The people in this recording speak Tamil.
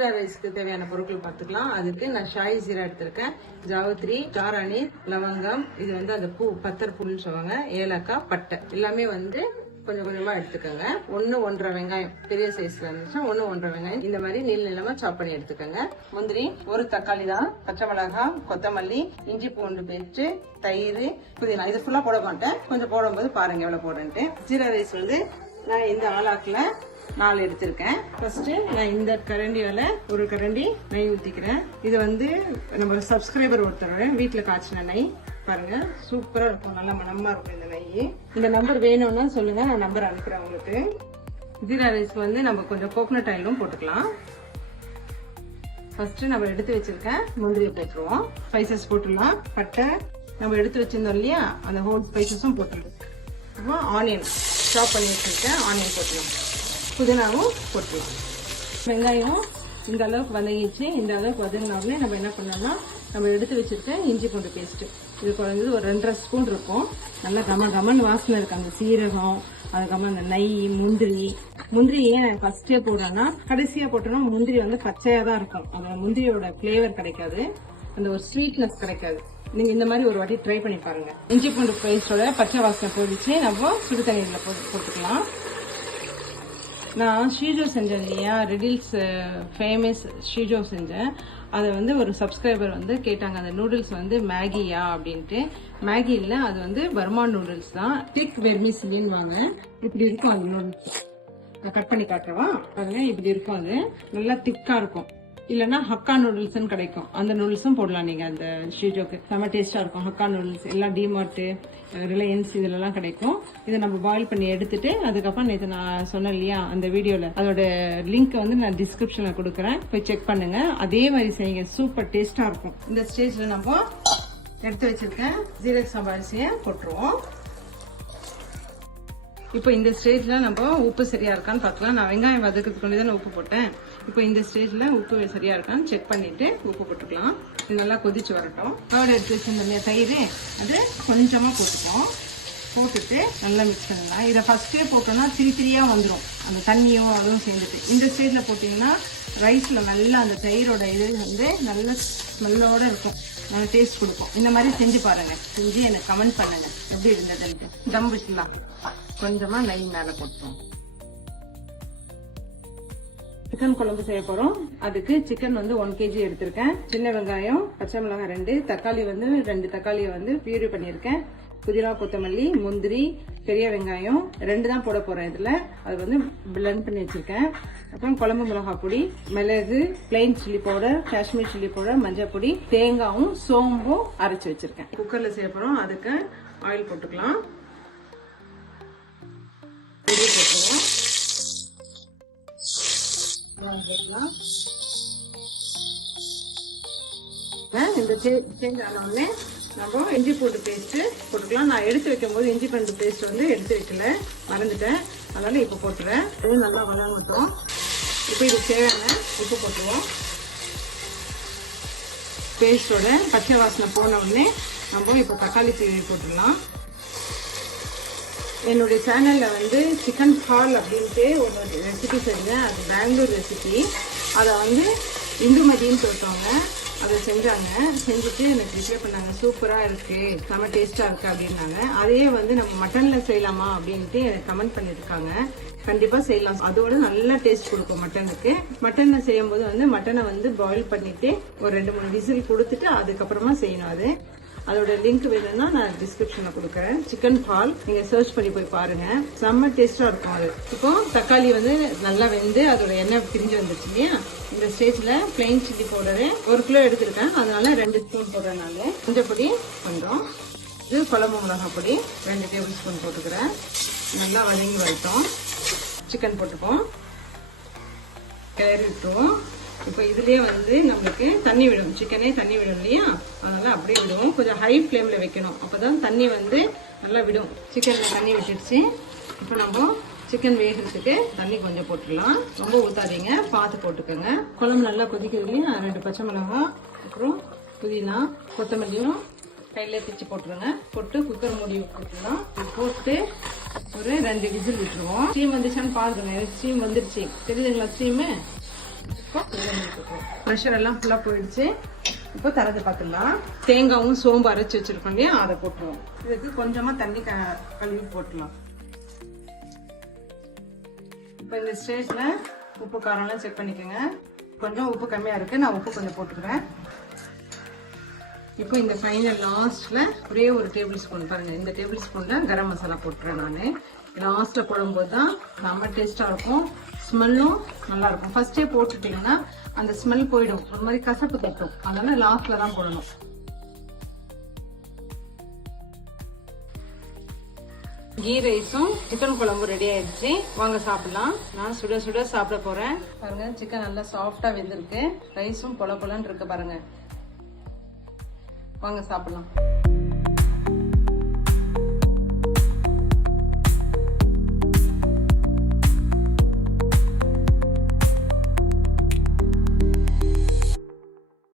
ஜீரா ரைஸ்க்கு தேவையான பொருட்கள் பார்த்துக்கலாம். அதுக்கு நான் ஷாயி ஜீரா எடுத்திருக்கேன், ஜாவத்ரி, ஜாராணி, லவங்கம், இது வந்து அந்த பூ பத்தர் பூன்னு சொல்லுவாங்க, ஏலக்காய், பட்டை எல்லாமே வந்து கொஞ்சம் கொஞ்சமா எடுத்துக்கோங்க. 1-1.5 வெங்காயம் பெரிய சைஸ்ல இருந்துச்சுன்னா 1-1.5 வெங்காயம் இந்த மாதிரி நீள நீளமா சாப் பண்ணி எடுத்துக்கோங்க. முந்திரி, ஒரு தக்காளி தான், பச்சை மிளகாய், கொத்தமல்லி, இஞ்சி பூண்டு பேஸ்ட், தயிர், புதினா. இது ஃபுல்லா போட மாட்டேன், கொஞ்சம் போடும்போது பாருங்க எவ்வளவு போடுன்ட்டு. ஜீரா ரைஸ் வந்து நான் இந்த ஆளாக்குல 4 எடுத்திருக்கேன். ஃபர்ஸ்ட் நான் இந்த கரண்டியால ஒரு கரண்டி நெய் ஊத்திக்கிறேன். இது வந்து நம்ம சப்ஸ்கிரைபர் ஒருத்தரோட வீட்டுல காய்ச்சின நெய், பாருங்க சூப்பரா இருக்கும், நல்லா மனமா இருக்கும் இந்த நெய். இந்த நம்பர் வேணும்னா சொல்லுங்க, நான் நம்பர் அனுப்புறேன் உங்களுக்கு. ஜீரா ரைஸ்க்கு வந்து நம்ம கொஞ்சம் கோகனட் ஆயிலும் போட்டுக்கலாம். ஃபர்ஸ்ட் நம்ம எடுத்து வச்சிருக்கேன் முந்திரியை போட்டுருவோம். ஸ்பைசஸ் போட்டுடலாம். பட்டை நம்ம எடுத்து வச்சிருந்தோம் இல்லையா, அந்த ஹோல் ஸ்பைசஸும் போட்டுருவோம். அப்புறம் ஆனியன் சாப் பண்ணி வச்சிருக்கேன், ஆனியன் போட்டுருவோம். புதினாவும் போட்டுருவோம். வெங்காயம் இந்த அளவுக்கு வதங்கிச்சு. இந்த அளவுக்கு வதங்கினாலே நம்ம என்ன பண்ணோம்னா, நம்ம எடுத்து வச்சிருக்க இஞ்சி பூண்டு பேஸ்ட், இது குறைஞ்சது ஒரு 2.5 ஸ்பூன் இருக்கும். நல்லா கமன் வாசனை இருக்கு அந்த சீரகம், அதுக்கப்புறம் அந்த நெய், முந்திரி ஏன் ஃபர்ஸ்டே போடுறேன்னா, கடைசியா போட்டோம்னா முந்திரி வந்து பச்சையா தான் இருக்கும், அந்த முந்திரியோட பிளேவர் கிடைக்காது, அந்த ஒரு ஸ்வீட்னஸ் கிடைக்காது. நீங்க இந்த மாதிரி ஒரு வாட்டி ட்ரை பண்ணி பாருங்க. இஞ்சி பூண்டு பேஸ்டோட பச்சை வாசனை போயிடுச்சு. நம்ம சுடு தண்ணீர்ல போட்டுக்கலாம். நான் ஷீஜோ செஞ்சேன் இல்லையா, ரெடில்ஸ் ஃபேமஸ் ஷீஜோ செஞ்சேன். அதை வந்து ஒரு சப்ஸ்கிரைபர் வந்து கேட்டாங்க, அந்த நூடுல்ஸ் வந்து மேகியா அப்படின்ட்டு. மேகி இல்ல, அது வந்து பர்மா நூடுல்ஸ் தான். திக் வெர்மிசிலின்னு வாங்க, இப்படி இருக்கும் அந்த நூடுல்ஸ். நான் கட் பண்ணி காட்டுறவா பாருங்க, இப்படி இருக்கும். அது நல்லா திக்கா இருக்கும். இல்லைன்னா ஹக்கா நூடுல்ஸ் கிடைக்கும், அந்த நூடுல்ஸும் போடலாம் நீங்க. அந்த ஷீஜோக்கு செம்ம டேஸ்டா இருக்கும். ஹக்கா நூடுல்ஸ் எல்லாம் டிமார்ட், ரிலையன்ஸ் இதுலலாம் கிடைக்கும். இதை நம்ம பாயில் பண்ணி எடுத்துட்டு, அதுக்கப்புறம் நேற்று நான் சொன்னேன் இல்லையா அந்த வீடியோல, அதோட லிங்க் வந்து நான் டிஸ்கிரிப்ஷன்ல கொடுக்குறேன், போய் செக் பண்ணுங்க. அதே மாதிரி செய்யுங்க, சூப்பர் டேஸ்டா இருக்கும். இந்த ஸ்டேஜ்ல நம்ம எடுத்து வச்சிருக்கேன் ஜீரக சம்பா அரிசியை போட்டுருவோம். இப்போ இந்த ஸ்டேஜ்ல நம்ம உப்பு சரியா இருக்கான்னு பார்க்கலாம். நான் வெங்காயம் வதக்கிறதுக்கு கொண்டு தானே உப்பு போட்டேன். இப்போ இந்த ஸ்டேஜ்ல உப்பு சரியா இருக்கான்னு செக் பண்ணிட்டு உப்பு போட்டுக்கலாம். இது நல்லா கொதிச்சு வரட்டும். கர்ட் எடுத்து வச்சிருந்தோம் தயிர், அது கொஞ்சமா போட்டுட்டோம். போட்டுட்டு நல்லா மிக்ஸ் பண்ணலாம். இதை ஃபர்ஸ்டே போட்டோம்னா திரியா வந்துடும், அந்த தண்ணியும் அதுவும் சேர்ந்துட்டு. இந்த ஸ்டேஜ்ல போட்டீங்கன்னா ரைஸ்ல நல்லா அந்த தயிரோட இது வந்து நல்ல ஸ்மெல்லோட இருக்கும், நல்ல டேஸ்ட் கொடுக்கும். இந்த மாதிரி செஞ்சு பாருங்க, செஞ்சு எனக்கு கமெண்ட் பண்ணுங்க எப்படி இருந்ததுன்ட்டு. தம் விட்டுலாம் கொஞ்சமா நெய் மேல போட்டுருவோம். சிக்கன் குழம்பு செய்ய போறோம். அதுக்கு சிக்கன் வந்து 1 kg எடுத்திருக்கேன். சின்ன வெங்காயம், பச்சை மிளகாய் 2, தக்காளி வந்து 2 தக்காளியை வந்து பியூரி பண்ணிருக்கேன். புதினா, கொத்தமல்லி, முந்திரி, பெரிய வெங்காயம் 2 தான் போட போறேன் இதுல. அது வந்து பிளெண்ட் பண்ணி வச்சிருக்கேன். அப்புறம் குழம்பு மிளகாய் பொடி, மிளகு, plain chilli powder, Kashmir chilli powder, மஞ்சள் பொடி, தேங்காயும் சோம்பும் அரைச்சு வச்சிருக்கேன். குக்கர்ல செய்ய போறோம். அதுக்கு ஆயில் போட்டுக்கலாம். போட்டுருவோம். இந்த சேஞ்ச் ஆன உடனே நம்ம இஞ்சி பூண்டு பேஸ்ட் போட்டுக்கலாம். நான் எடுத்து வைக்கும் போது இஞ்சி பூண்டு பேஸ்ட் வந்து எடுத்து வைக்கல, மறந்துட்டேன், அதனால இப்ப போட்டுறேன். இது நல்லா வதங்கட்டும். இப்போ இது தேவையான உப்பு போட்டுருவோம். பேஸ்டோட பச்சை வாசனை போன உடனே நம்ம இப்போ தக்காளி பியூரி போட்டுடலாம். என்னுடைய சேனல்ல வந்து சிக்கன் ஹால் அப்படின்ட்டு ஒரு ரெசிபி செஞ்சேன், அது பெங்களூர் ரெசிபி. அதை வந்து இந்துமதின்னு சொல்லிட்டவங்க அதை செஞ்சாங்க. செஞ்சுட்டு எனக்கு ரிப்ளை பண்ணாங்க, சூப்பரா இருக்கு, செம்ம டேஸ்டா இருக்கு அப்படின்னாங்க. அதையே வந்து நம்ம மட்டன்ல செய்யலாமா அப்படின்ட்டு எனக்கு கமெண்ட் பண்ணிருக்காங்க. கண்டிப்பா செய்யலாம், அதோட நல்ல டேஸ்ட் கொடுக்கும் மட்டனுக்கு. மட்டன்ல செய்யும் போது வந்து மட்டனை வந்து பாயில் பண்ணிட்டு ஒரு 2-3 விசில் கொடுத்துட்டு அதுக்கப்புறமா செய்யணும். அது அதோட லிங்க் வேணும்னா நான் டிஸ்கிரிப்ஷன்ல கொடுக்குறேன். சிக்கன் பால் நீங்க சர்ச் பண்ணி போய் பாருங்க, செம்ம டேஸ்டா இருக்கும் அது. இப்போ தக்காளி வந்து நல்லா வெந்து அதோட எண்ணெய் பிரிஞ்சு வந்துருச்சு இல்லையா, இந்த ஸ்டேஜ்ல பிளைன் சில்லி பவுடரு 1 கிலோ எடுத்திருக்கேன், அதனால 2 ஸ்பூன் போடுறதுனால. மஞ்சள் பொடி கொஞ்சம், இது குழம்பு மிளகாய் பொடி 2 டேபிள் ஸ்பூன் போட்டுக்கிறேன். நல்லா வதங்கி வரட்டும். சிக்கன் போட்டுப்போம், கிளறி விட்டுருவோம். இப்போ இதுலயே வந்து நம்மளுக்கு தண்ணி விடும், சிக்கனே தண்ணி விடும் இல்லையா, அதனால அப்படியே விடுவோம். கொஞ்சம் ஹை ஃப்ளேம்ல வைக்கணும், அப்பதான் தண்ணி வந்து நல்லா விடும். சிக்கன்ல தண்ணி விட்டுடுச்சு. இப்போ நம்ம சிக்கன் வேகிறதுக்கு தண்ணி கொஞ்சம் போட்டுடலாம், ரொம்ப ஊத்தாதீங்க, பார்த்து போட்டுக்கோங்க. குழம்பு நல்லா கொதிக்குது இல்லையா, 2 பச்சை மிளகாய், அப்புறம் புதினா, கொத்தமல்லியும் கையில பிச்சு போட்டுருங்க. போட்டு குக்கர் மூடி போட்டுடலாம். போட்டு ஒரு 2 விசில் விட்டுருவோம். ஸ்டீம் வந்துச்சான்னு பாருங்க. ஸ்டீம் வந்துருச்சு, தெரியுதுங்களா ஸ்டீமு? ப்ரெஷர் எல்லாம் ஃபுல்லாக போயிடுச்சு. இப்போ தரது பார்த்துடலாம். தேங்காவும் சோம்பு அரைச்சி வச்சிருக்கோம் இல்லையா, அதை போட்டுருவோம். இதுக்கு கொஞ்சமா தண்ணி கழுவி போட்டுடலாம். இப்போ இந்த ஸ்டேஜ்ல உப்பு காரம்லாம் செக் பண்ணிக்கோங்க. கொஞ்சம் உப்பு கம்மியா இருக்கு, நான் உப்பு கொஞ்சம் போட்டுக்கிறேன். இப்போ இந்த ஃபைனல் லாஸ்ட்ல ஒரே ஒரு டேபிள் ஸ்பூன் பாருங்க, இந்த டேபிள் ஸ்பூன்ல கரம் மசாலா போட்டுறேன். நான் லாஸ்ட்ல போடும்போது தான் செம்ம டேஸ்டா இருக்கும், ஸ்மெல்லும் நல்லா இருக்கும். ஃபர்ஸ்டே போட்டுட்டீங்கன்னா அந்த ஸ்மெல் போயிடும், ஒரு மாதிரி கசப்பு தட்டும். அதனால லாஸ்ட்ல தான் போடணும். கீ ரைஸும் சிக்கன் குழம்பு ரெடி ஆயிடுச்சு. வாங்க சாப்பிடலாம். நான் சுட சுட சாப்பிட போறேன். பாருங்க, சிக்கன் நல்லா சாஃப்டா வெந்திருக்கு, ரைஸும் பொல பொலன்னு இருக்கு பாருங்க. வாங்க சாப்பிடலாம்.